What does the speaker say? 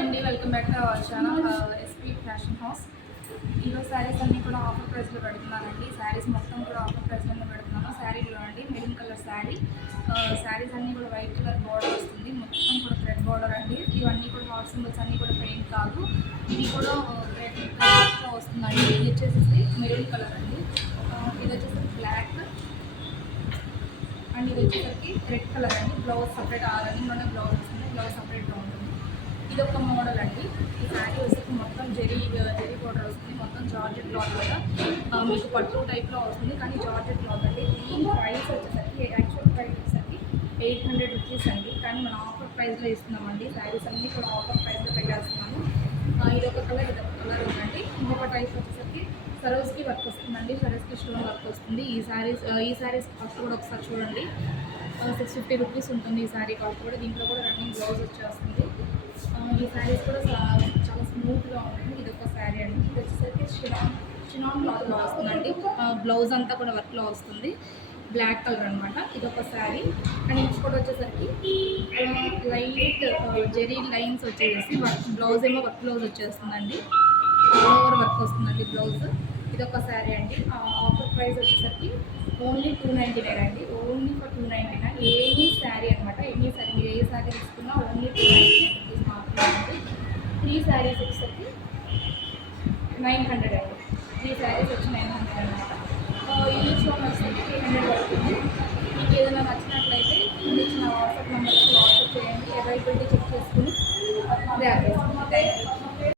అండి welcome back to our channel SP fashion house. ఈరోజు శారీస్ అన్నీ కూడా ఆఫర్ ప్రైస్లో పెడుతున్నానండి. శారీస్ మొత్తం కూడా ఆఫర్ ప్రైస్లోనే పెడుతున్నాను. శారీలో అండి మెరూన్ కలర్ శారీ. శారీస్ అన్నీ కూడా వైట్ కలర్ బార్డర్ వస్తుంది, మొత్తం కూడా థ్రెడ్ బార్డర్ అండి. ఇవన్నీ కూడా హాట్ సింబల్స్ అన్నీ కూడా పెయింట్ కాదు, ఇవి కూడా రెడ్ కలర్లో వస్తుందండి. ఇది వచ్చేసి మెరూన్ కలర్ అండి, ఇది వచ్చేసి బ్లాక్ అండ్ ఇది వచ్చేసరికి రెడ్ కలర్ అండి. బ్లౌజ్ సపరేట్ రన్నింగ్లోనే బ్లౌజ్ వస్తుంది, బ్లౌజ్ సపరేట్గా ఉంటుంది. ఇది ఒక మోడల్ అండి. ఈ శారీ వచ్చేసి మొత్తం జెరీ బోర్డర్ వస్తుంది, మొత్తం జార్జెట్ క్లాత్ కూడా మీకు పట్టు టైప్లో వస్తుంది, కానీ జార్జెట్ క్లాత్ అండి. దీని ప్రైస్ వచ్చేసరికి యాక్చువల్ ప్రైస్ వచ్చేసరికి 800 రూపీస్ అండి, కానీ మనం ఆఫర్ ప్రైస్లో ఇస్తున్నామండి. శారీస్ అన్నీ కూడా ఆఫర్ ప్రైస్లో పెట్టేస్తున్నాము. ఇది ఒక కలర్, ఇది ఒక కలర్ ఉందండి. ఇంకొక టైప్ వచ్చేసరికి సరోజ్కి వర్క్ వస్తుందండి, సరోజ్కి స్టోన్ వర్క్ వస్తుంది. ఈ శారీస్ కాస్ట్ కూడా ఒకసారి చూడండి, 650 రూపీస్ ఉంటుంది ఈ శారీ కాస్ట్ కూడా. దీంట్లో కూడా రన్నింగ్ బ్లౌజ్ వచ్చేస్తుంది. ఈ శారీస్ కూడా చాలా స్మూత్గా ఉంటుంది. ఇది ఒక శారీ అండి. ఇది వచ్చేసరికి చినాన్ క్లాత్లో వస్తుందండి, బ్లౌజ్ అంతా కూడా వర్క్లో వస్తుంది, బ్లాక్ కలర్ అనమాట. ఇది ఒక శారీ. అండ్ ఇంకోటి వచ్చేసరికి లైట్ జెరీ లైన్స్ వచ్చేసి బ్లౌజ్ ఏమో వర్క్ బ్లౌజ్ వచ్చేస్తుందండి, ఓవర్ వర్క్ వస్తుందండి బ్లౌజ్. ఇది ఒక శారీ అండి. ఆఫర్ ప్రైస్ వచ్చేసరికి ఓన్లీ 299 అండి, ఓన్లీ ఫర్ 299. ఎనీ శారీ అనమాట, ఎనీ శారీ మీరు ఏ శారీ తీసుకున్నా ఓన్లీ 299 రూపీస్ మాత్రమే అండి. 3 శారీస్ వచ్చేసరికి 900 అండి. 3 శారీస్ వచ్చి 900 అనమాట. ఈచ్ వన్ వచ్చేసరికి 300 పడుతుంది. మీకు ఏదైనా నచ్చినట్లయితే ఇచ్చిన వాట్సాప్ నెంబర్కి వాట్సాప్ చేయండి, అవైలబిలిటీ చెక్ చేసుకుని గ్రాప్ చేసుకోండి. Thank you.